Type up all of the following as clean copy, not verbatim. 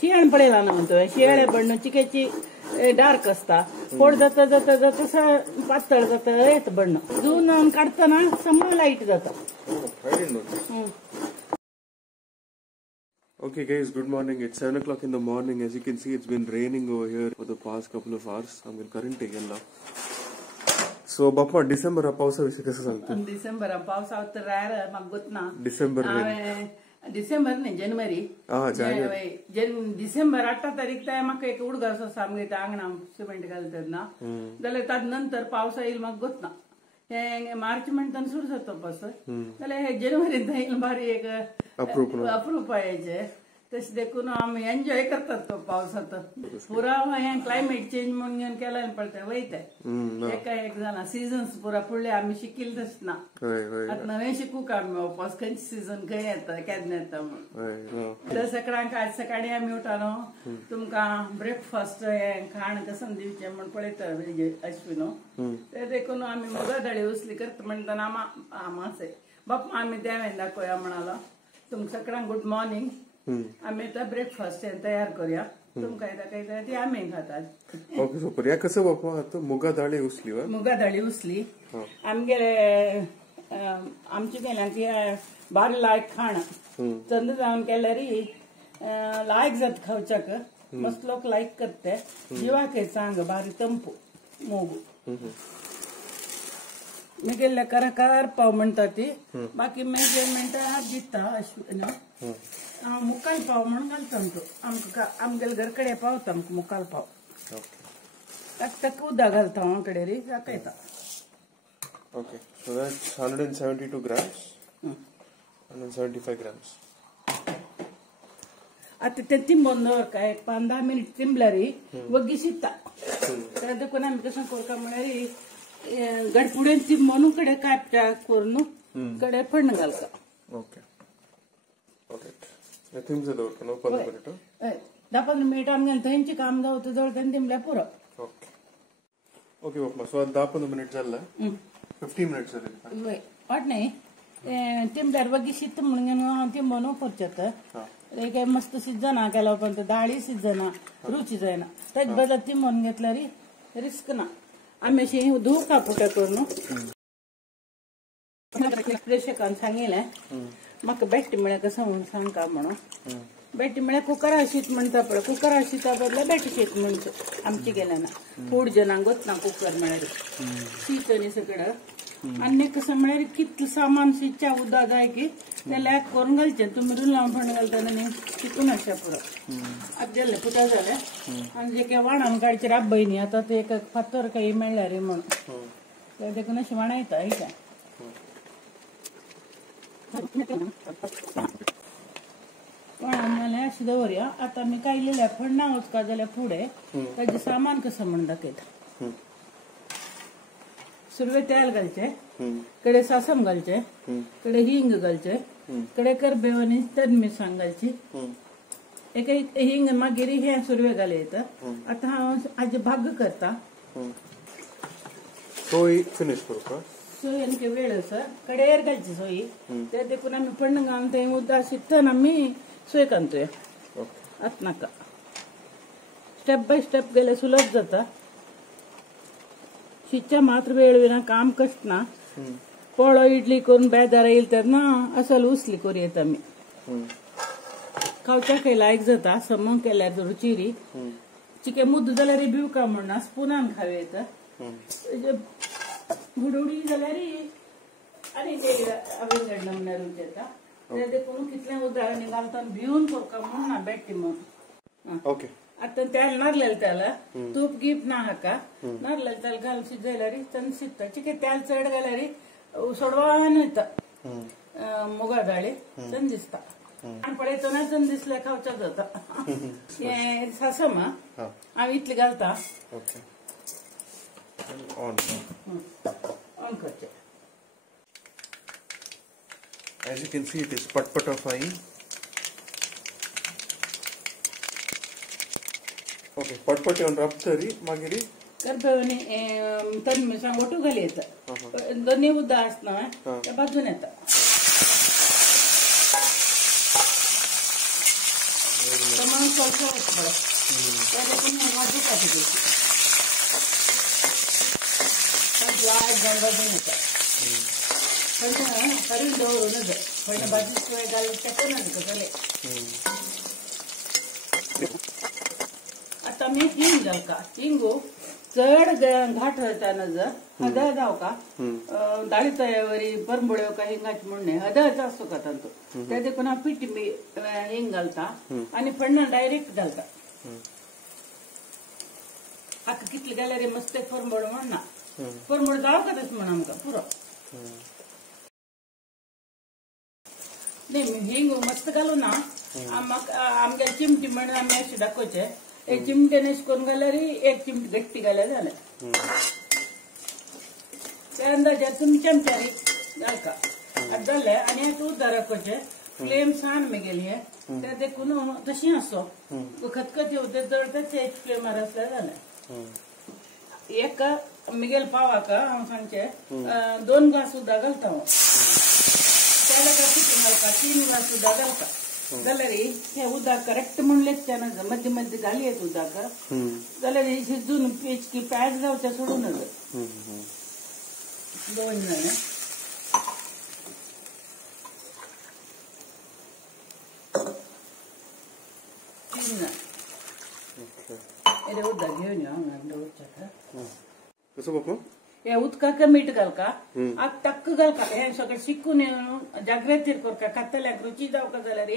शियाळ पडेला ना म्हणतो शियाळे बन चिकेची डार्क असता पोट जाता जाता जाता पातळ जाता येत बन जून काढताना समोर लाईट जाता. Okay guys, good morning. It's 7 o'clock in the morning. As you can see, it's been raining over here for the past couple of hours. I'm going current again now. So, Bappa, December पावसाविषयी कसं सांगतो? डिसेंबर पावसात तर राहिला मग गोत ना. डिसेंबर नाही जानेवारी. डिसेंबर 8 तारीख तर मग एक उडगा असं सांगितलं अंगणा सिमेंट घालतात ना. जाल्यार ताज नंतर पावस येईल मग गोत ना. हे मार्च म्हणताना सुरू जातो पास जाल्यार हे जानेवारीत येईल बारी एक अप्रूप यायचे तसे देखून आम्ही एन्जॉय करतात तो पावसात पुरा क्लायमेट चेंज म्हणून केला पडतं वयत एका एक झाला सीझन्स पुरा फुडले आम्ही शिकिल तस ना आता नवे शिकू का आम्ही वापस खंयचे सीझन खंय येता केन्ना येता म्हणून सकाळांक आज सकाळी आम्ही उठालो तुमकां ब्रेकफास्ट हे खाण कसं दिवचे म्हण पळयता अश्विनो ते देखून आम्ही मुगा दाळी उसली करता म्हणटाना आमासे बाप आम्ही देवेन दाखोया म्हणालो तुमकां सकाळांक गुड मॉर्निंग आम्ही आता ब्रेकफास्ट तयार करूया तुमकां येता ती आम्ही खातात. ओके सुपर या कसं बापा आता मुगा दाळी उसली मुगा दाळी उसली आमगेले आमची गेल्या ती बारी लायक खाण चंद जावन केल्यारी लायक जात खावच्याक मस्त लोक लायक करते जिवाक सांग बारी तंपू मोगू मी गेल्या कराकार पाव म्हणटा ती बाकी मेजरमेंट दिता अश्विन मुक्काल पाव म्हणून घालता आमकां आमगेले घर कडेन पावता आमकां मुक्काल पाव ताका उदक घालता हांव कडेन रे जाता येता. Okay, so that's 172 grams, 175 grams. आता ते तिंबून दवर का एक 5-10 मिनिट तिंबल्यार वग्गी शिजता त्या देखून आमी कशें करता म्हळ्यार गडपुडेन तिंबून कडे कापच्या करून कडे फण्ण घालता. ओके ओके तिंबचे दवरता न्हू 15 मिनिट 10-15 मिनिट आमगेलें थंयचें काम जावता जवळ तेन्ना तिंबल्यार पुरो. ओके ओके बाप्पा सो 10-15 मिनिट जाल्ला 15 मिनिट्स जाले वाट नाही तिंबल्यार वग्गी शिजता म्हणून तिंबून करचेत एक मस्त शिजना केला पण दाळी शिजना रुची जायना त्याच बदला तिंबून घेतल्यार रिस्क ना आम्ही अशी धुव कापुट्या करून प्रेक्षकांक सांगितलें म्हाका बेश्टे म्हळ्यार कसं म्हणून सांगता म्हणून बेश्टे म्हळ्यार कुकरा शीत म्हणटा पळय कुकरा शिता बदला बेश्टे शीत म्हणचो आमचे गेले ना खूड जनांक गोतना कुकर म्हळ्यार शीत आनी सगळं आनी कसं म्हळ्यार कितलें सामान शितच्या उदक जाय की ते लॅक करून घालचें तुमी रुल लावन फण्ण घालतना न्ही चिकून अशें पुरो आतां जालें पुता जालें आनी जे काय वाणान काडचे राब्बय न्ही आतां ते एक फातर काही मेळ्ळ्या रे म्हणून ते देखून अशें वाणायता हे काय वाणान जालें अशें दवरया. आतां आमी कायलेल्या फण्णां वचपा जाल्यार फुडें ताजें सामान कसं म्हण दाखयता. सुरवें तेल घालचें कडे सासम घालचें कडे हिंग घालचें कडे करबेव आनी तन मिरसांग घालची एक हिंग मागीर हे सुरवें घालयता. आतां हांव हाजे भाग करता सोय फिनिश करता सोय आनी वेळ आसा कडेर घालची सोय ते देखून आमी फण्ण घालून थंय उदक शिजतना आमी सोय कांतोया आतां नाका स्टेप बाय स्टेप गेल्यार सुलभ जाता शिच्या मात्र वेळ विना काम कष्ट ना पोळो इडली करून बेजार येईल तेन्ना असल उसली करूं येता आमी खावच्याक लायक जाता समोन केल्यार रुचिरी चिके मुद्द जाल्यार रिव्यू का म्हणना स्पुनान खावे येता हुडुडी जाल्यार आनी ते अवेंगड नमुन्यार रुच येता ते देखून कितलें उदक आनी घालता भिवन करता म्हणना बेट्टी म्हण. ओके आता तेल नारलेल तेल तूप गीप ना हाका नारलेल तेल घालून शिजयल्यार तेन्ना शिजता चिके तेल चड घाल्यार सोडवान वयता मुगा दाळी तेन्ना दिसता आनी पळयतना तेन्ना दिसल्यार खावच्याक जाता. हे सासम हांव इतलें घालता ऑन करचें. As you can see, it is patpata frying. Okay, patpata on raptari magiri. करबेवनी तन मिरसांग ओटू घाली येता दोन्ही उदक आसना त्या भाजून येता. ठेवायचं बरं त्याच्यातून वाजू का त्याची भाजून येतात पण करून दवरूनच पण भाजी शिवाय घालून टाकूनच कसले आता मी हिंग घाल का हिंगू चढ घाट राहताना जर हदळ जाव का डाळी तयावरी परंबळ्यो का हिंगाची म्हणणे हदळचा असतो का तांतो त्या देखून पीठ हिंग घालता आणि फडणं डायरेक्ट घालता आता कितली गेल्या रे मस्त परंबळ म्हणना परंबळ जाव का तस म्हण आमका पुरो नाही हिंग मस्त घालू ना आमच्या चिमटी म्हणून आम्ही अशी दाखवचे एक चिमट्याने कोण घाला रे एक चिमटी गट्टी घाला झालं त्या अंदाजात तुम्ही चमचारी घाल का आता झालंय आणि तू दाखवचे फ्लेम छान मी गेली आहे त्या देखून तशी असो खतखत होते जळतच एक फ्लेम असल्या झालं एक मिगेल पावा का सांगचे 2 ग्लास सुद्धा घालता त्याला का किती घालता 3 ग्लास सुद्धा घालता गलरी हे उदाक करेक्ट म्हणलेच त्यानं मध्ये मध्ये घाली आहेत उदाक गलरी शिजून पेचकी पॅक जाऊच्या सोडूनच 2 जण उदाक घेऊन या कसं बापू हे उदकाक मीठ घाल का आग टक्क घाल का हे सगळं शिकून जागृतीर करका कत्तल्याक रुची जाव का जाल्यार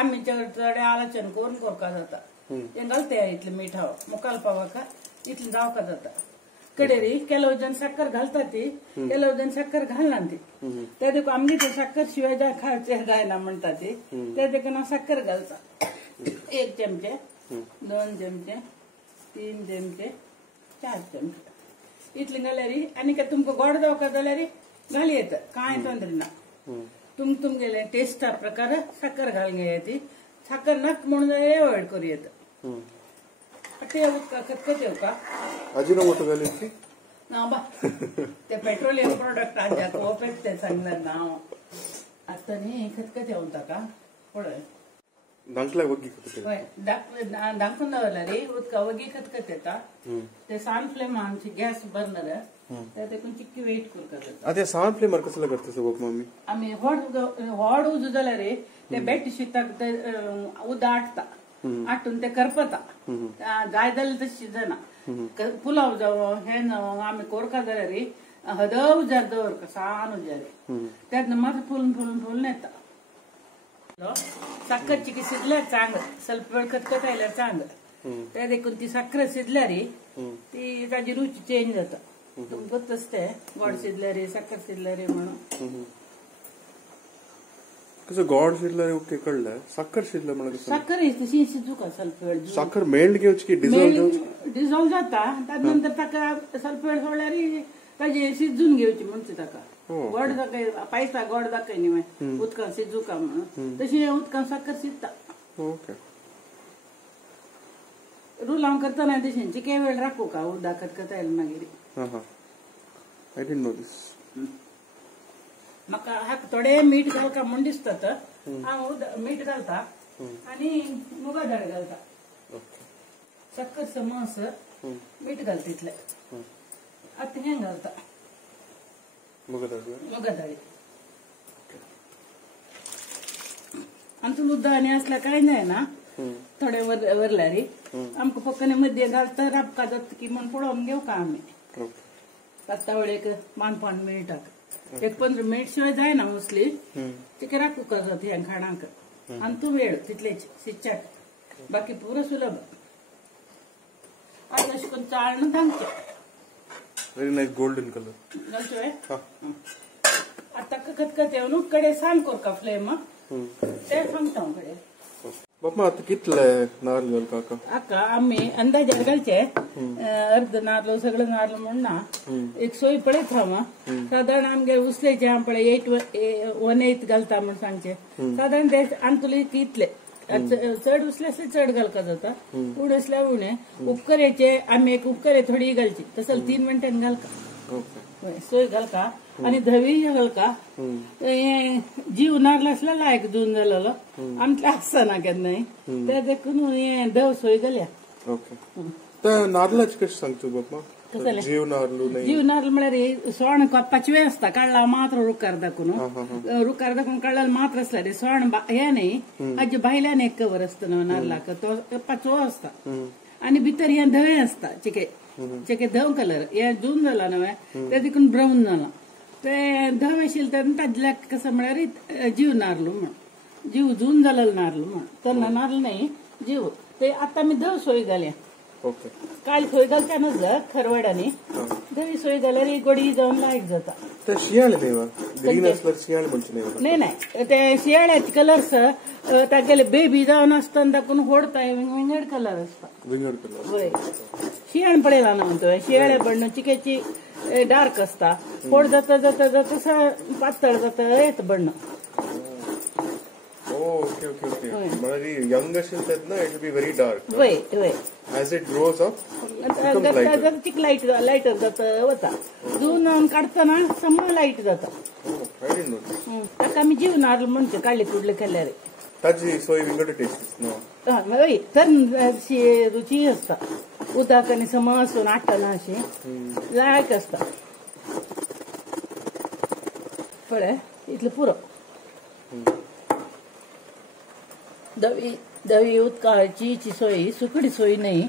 आम्ही चढ आलोचन करून करका जाता हे घालते इतले मीठ मुखाल पावाका इतले जाव का जाता कडेरी ಕೆಲವು जन साखर घालतात ती ಕೆಲವು जन साखर घालना ती त्या देखो आमगे ते साखर शिवाय जा खायचे गायना म्हणतात ते त्या देखो साखर घालता 1 चमचे 2 चमचे 3 चमचे 4 चमचे इतली घाल्यारी आणि का तुमका गोड जाव का जाल्यार घाली येत काय ತೊಂದ್ರೆ ना तुमगेले टेस्टा प्रकार साखर घालून ती साखर नाक म्हणून अवॉइड करू येत ते खतखत येऊ का अजिनोमोटो घालायची ना बा ते पेट्रोलियम प्रोडक्ट आज ओपेक ते सांगणार नाव आता नी खतखत येऊन का पळय दांकला वगी खतखत होय दांकून दवरला रे उदका वगी खतखत येता ते सान फ्लेम आमची गॅस बर्नर त्या देखून चिक्की वेट करता अरे सान फ्लेमर कसला करता सोबत मम्मी आम्ही व्हड उजू जाल्यार ते बेट शिताक उद आटता आटून ते करपता जाय जाल्यार तशी शिजना पुलाव जावो हे न्हू आमी कोरका जाल्यार हद उजार दवरका सान उजार त्यात मात्र फुलून फुलून फुलून येता साखर चिकी शिजल्यार चांग ಸ್ವಲ್ಪ वेळ खतखत आयल्यार चांग त्या देखून ती साखर शिजल्यार ती ताजी रुची चेंज जाता तुमकां तसते गोड शिजल्यार साखर शिजल्यार म्हणून कसं गोड शिजल्यार ओके कळलं साखर शिजलं म्हणून साखर तशी शिजू का ಸ್ವಲ್ಪ वेळ साखर मेल्ट घेवची की डिझॉल्व जाता त्यानंतर ताका ಸ್ವಲ್ಪ वेळ सोडल्यार ताजी शिजून घेवची म्हणचे ताका गोड दाखय पायसा गोड दाखय न्ही उदकां शिजू का म्हणून तशी उदकां साखर शिजता ओके रूल हांव करतना तशें चिके वेळ राखू का उदक खतखत आयले मागीर आय डिडंट नो दिस म्हाका हाका थोडे मीठ घाल का म्हण दिसता हांव मीठ घालता आनी मुगा दाळ घालता साखर समस मीठ घाल तितले आतां हें घालता मुगा दाळी आमचं दूध आनी असल्या काय नाही ना थोडे वरल्यार आमकां पक्कने मध्ये घालता राबका जाता की म्हण पळोवन घेऊ का आमी पातावळेक 5 मिनिटाक 15 मिनिट शिवाय जायना मोस्टली तिके राखू का जात ह्या खाणांक आनी तूं वेळ तितलेच शिजच्याक बाकी पुरो सुलभ आता अशें करून चाळण थांबचे व्हेरी नाइस गोल्डन कलर घालचोय आता खतखत येवन कडे सांग कर का फ्लेम ते सांगता कडे बापा आता कितले नारळ घाल काका आका आम्ही अंदाजार घालचे अर्ध नारळ सगळं नारळ म्हणून ना एक सोय पळयत राव साधारण आमगे उसलेचे आम पळय 1/8 घालता म्हणून सांगचे साधारण ते अंतुली कितले चढ उसले असले चढ घालका जाता उण असल्या उणे उपकरेचे आम्ही एक उपकरे थोडी घालची तसं 3 मिनिटांनी घालका सोय घालका आणि धवी घालका जीव नारला असला लायक जून झालेलो आमच्या असताना केन्नाय ते देखून हे धव सोय जाल्या. ओके तर नारळाची कशी सांगतो बाप्पा जीव नारळू नाही जीव नारळ म्हळ्यार सोण कप्पाची वेळ असता काढला मात्र रुकार दाखवून काढला मात्र असला रे सोण हे नाही हाजे भायल्यान एक कवर असतं न्हू नारळाक तो पाचवो असता आणि भितर हे धवे असता चिके धव कलर हे जून जाला न्हय ते देखून ब्राऊन जाला ते धव आशिल्ले तेन्ना ताजल्या कसं म्हळ्यार जीव नारळू म्हण जीव जून जालेलो नारळ म्हण तेन्ना नारळ नाही जीव ते आता मी धव सोय घाल्या. ओके काल सोय घालतानच खरवड्यानी धवी सोय घाल्यार ही गोडी जाऊन लायक जाता. ते शियाळे देवा ग्रीन असल्यार शियाळे म्हणचे नाही नाही ते शियाळ्याचे कलर्स तागेले बेबी जावन आसतना दाखून होडताय विंगड कलर असता विंगड कलर होय शियाळ पडयला ना म्हणतोय शियाळे बಣ್ण चिकेची डार्क असता होड जाता जाता जाता पातळ जाता येत बಣ್ण. ओके ओके ओके म्हणजे यंग असेल तेन्ना it will be very dark होय होय as it grows up chick lighter जाता वता जून काढताना समोर लाईट जाता ताका आमी जीव नारळ म्हणचे काडले कुडले केल्यार ताजी सोय विंगड टेस्ट हय तर रुची असता उदक आनी समसून आट्टना अशी लायक असता पळय इतलें पुरो धवी उदकाची सोय सुकडी सोय न्हय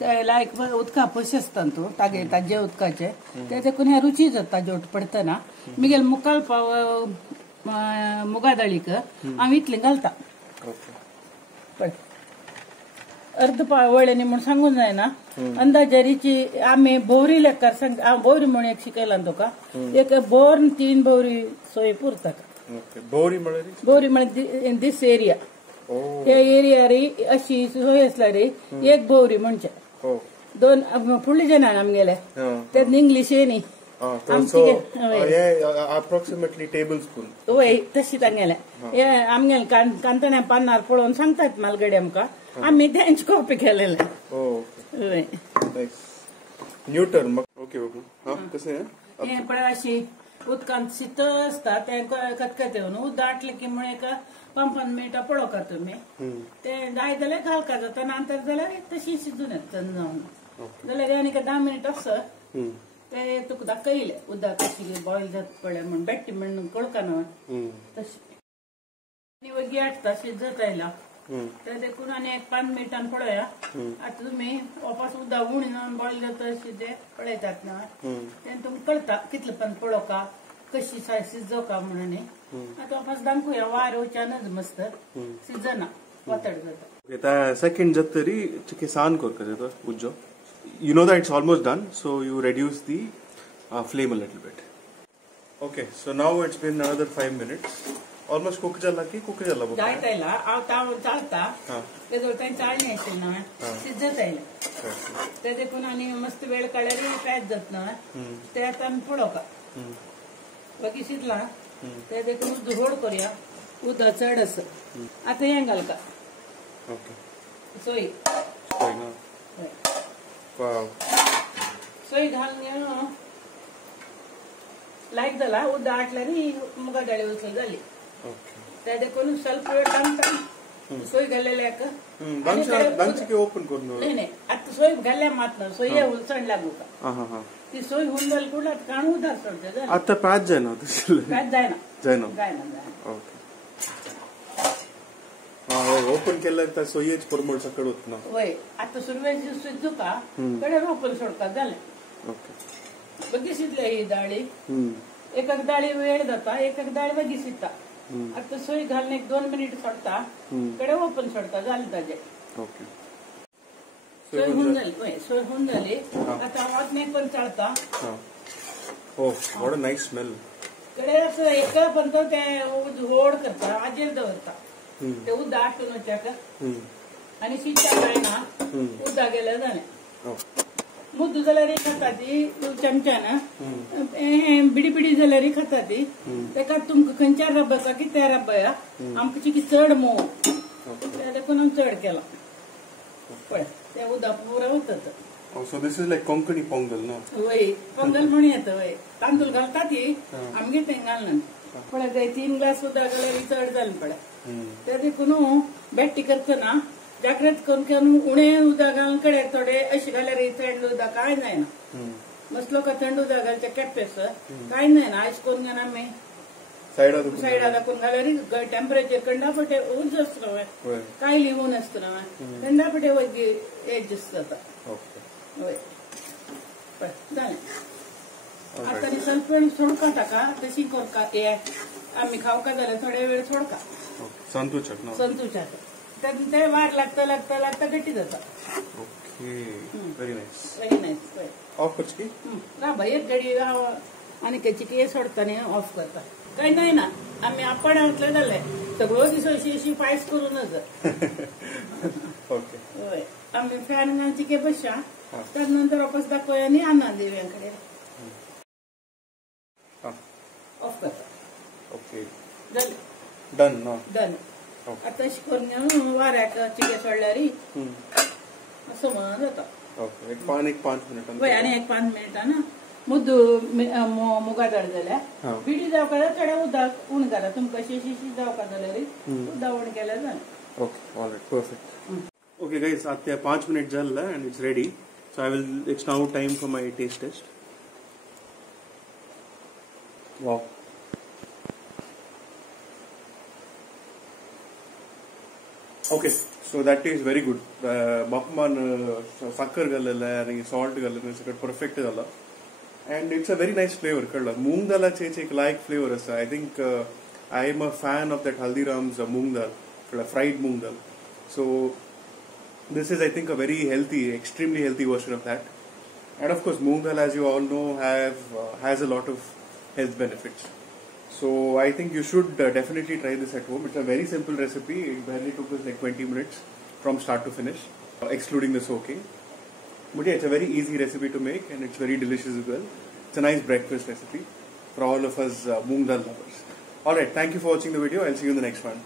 ते लायक उदका पयशे असता तूं ताजे उदकाचे ते देखून हे रुची जाता जोट पडतना मिगेल मुखाल पाव मुगा दाळीक हांव इतलें घालता पळय अर्द पाव वळ्यांनी म्हूण सांगून जायना अंदाजारीची आमी भोवरी लेखार सांग हांव भोवरी म्हूण एक शिकयला तुका एक बोर 3 भोवरी सोय पुरता. भोवरी म्हळ्यार दीस एरिया त्या एरिया रे अशी सोय असला रे एक भोवरी म्हणचे 2 फुडले जनान आमगेले ते इंग्लीश ये न्ही अप्रॉक्सिमेटली टेबल स्पून वय तशी तांगेले हे आमगेले कांतण्या पानार पळोवन सांगतात मालगडे आमकां आमी तेंच कॉपी केलेले. न्यूटन ओके कशें हे पळय अशी उदकांत शीत असता ते खतखते उदक आटले की म्हण एक 5 मिनिटां पळोवका तुमी ते जाय जाल्यार घालका जाता नंतर जाल्यार तशी शिजून येता जावन जाल्यार आनीक 10 मिनिट आसत ते तुका दाखयले उदक कशी बॉयल जाता पळय म्हण बेट्टी म्हण कळका न्हय तशी वगी आटता शिजत आयला ते देखून आनी एक 5 मिनिटान पळया आतां तुमी वापस उदक उणीन बॉयल जाता अशी ते पळयतात न्हय तेन्ना तुमकां कळटा कितले पण पळोवका कशी शिजोवका म्हणून आता वापस दाखोवया वार वयच्यानच मस्त शिजना वातड जाता. सेकंड जाता तरी चिके सान करता जाता उज्जो you know that it's almost done, so you reduce the flame a little bit. Okay, so now it's been another 5 minutes. Almost cook jala bhai जायतायला हांव ताव चालता ते जर तें चाळणी आशिल्ली न्हय शिजत आयलें ते देखून आनी मस्त वेळ काडल्यार पॅच जात न्हय ते आतां आमी पळोवका बाकी शिजला ते देखून उदक होड करूया उदक चड आसा आतां हें घालका सोय सोय घालून लायक जाला उदक आटल्यार मुगा दाळी उचल जाली ते देखून ಸ್ವಲ್ಪ वेळ टाकता सोय घालेल्याक ओपन करून नाही आता सोय घाल्या मात ना सोय उलचण लागू का ती सोय होऊन जाली कुठला काणू उधार सोडते आता पाच जायना पाच जायना ओके ओपन केल्यार त्या सोयेच प्रमाण सकड होत ना वय आता सुरवेची शिजू का कडे ओपन सोडका जालें ओके बगी शिजले ही दाळी एक दाळी वेळ जाता एक दाळी बगी शिजता आता सोय घालून एक 2 मिनिट सोडता कडे ओपन सोडता जालें ताजे ओके सोय होऊन जाली आता वाटणे पण चालता हो व्हाट अ नाइस स्मेल कडे असं एक पण तो ते होड करता आजेर दवरता ते उदक आटून वचाक आणि शिजता जायना उदक गेल्यार जालें मुद्द जाल्यार खाता ती चमच्यान बिडी बिडी जाल्यार खाता ती तेका तुमकां खंयच्या रब्बाचा कितें रब्बया आमकां चिकी चड मोव देखून आमी चड केला पळय ते उदक पुरा उरतात. Oh, so this is like Konkani Pongal, no? वय पोंगल म्हणून येतं वय तांदूळ घालतात ही आमगे ते घालना पळय ते 3 ग्लास उदक घाल्यार चड जालें पळय. ते देखून बेट्टी करतना जागृत करून उणे उदक घालून कडेक थोडे अशें घाल्यार थंड उदक कांय जायना. मसलो का थंड उदक घालचे केपेस कांय जायना. आयस करून घेवन आमी सायडा दाखवून घाल्यार टेम्परेचर कंडापटे उंच आसता काय लिहून आसतना कंडापटे वय एडजस्ट जाता. वय जालें आता ಸ್ವಲ್ಪ सोडका ताका तशी करका हे आमी खावका जाल्यार थोडे वेळ सोडका संतुचाक ते वार लागता लागता लागता गट्टी जाता. Okay very nice very nice. Of करची राबा एक घडी आनी चिकी हे सोडताना ऑफ करता काही नाही ना. आम्ही आपण घातले जाले सगळं दिस अशी पायस करूनच. ओके होय आम्ही फॅन घालून चिके बसच्या त्यानंतर वापस दाखवूया आणि आणा देव्यांकडे ऑफ करता. ओके जाले डन नो डन. आता अशी करून घेऊन वाऱ्याक चिके सोडल्यार असं म्हणत जाता. ओके एक 5 मिनिट वय आणि एक 5 मिनिटां मुद्दू मुगा जाड जाल्यार बिडी जावका जाल्यार थोडे उदक उण घाला. तुमकां शिशी जावका जाल्यार उदक उण केल्यार जालें. Okay alright perfect. Okay guys, आता 5 मिनिट झाला and it's ready. So it's now time for my taste test. Wow. Okay, so that tastes very good. बापमान साखर घालेला आणि सॉल्ट घालेलं सगळं परफेक्ट झालं. And it's a very nice flavor. कळलं मूंग दालाचे एक लायक flavour असता. I think I am a fan of that Haldiram's मूंग दाल, कळलं fried moong dal. So this is, I think, a very healthy, extremely healthy version of that. And of course, moong dal, as you all know, has a lot of health benefits. So I think you should definitely try this at home. It's a very simple recipe. It barely took us like 20 minutes from start to finish, excluding the soaking. But yeah, it's a very easy recipe to make, and it's very delicious as well. It's a nice breakfast recipe for all of us moong dal lovers. All right, thank you for watching the video. I'll see you in the next one.